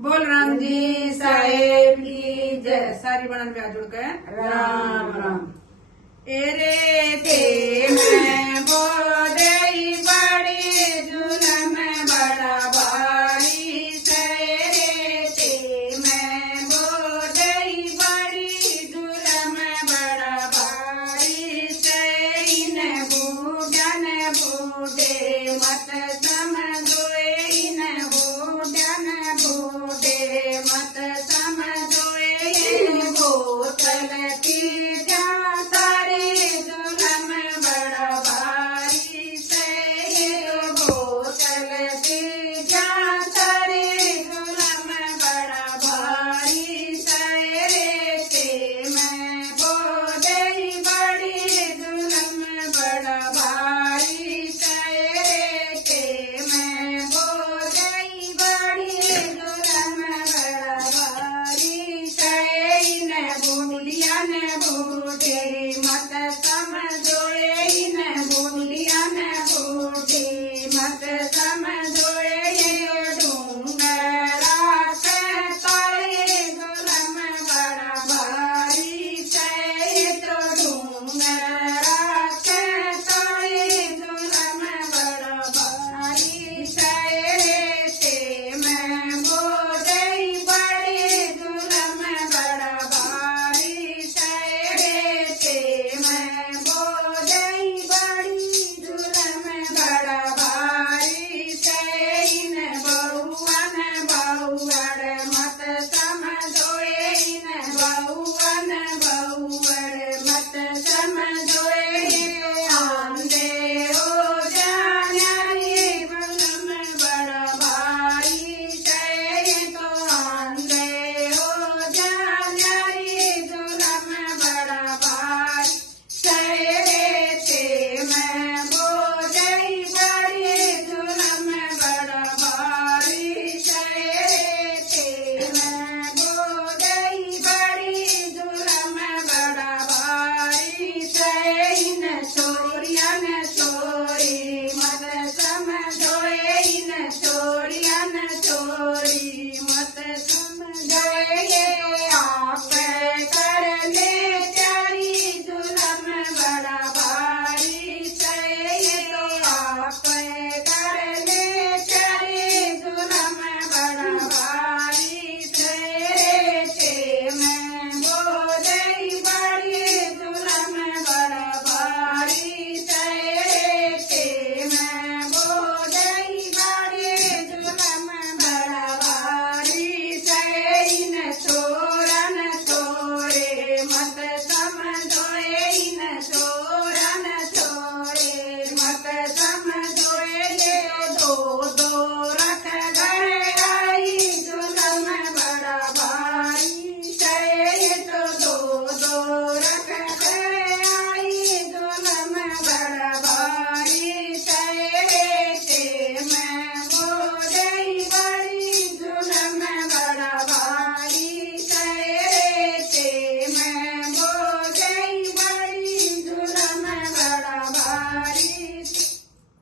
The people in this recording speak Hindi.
बोल राम जी साहेब की जय। सारी बनन में जुड़ के राम राम। एरे ते मैं बोदई बड़ी जुलम बड़ा भारी सरे ते मैं बोदई बड़ी जुलम बड़ा भारी सैन बूढ़न बूढ़े मत समझोए न बूढ़न बूढ़े मत समझोए बोतल की जा समझोए न छोरन छोरे मत समझ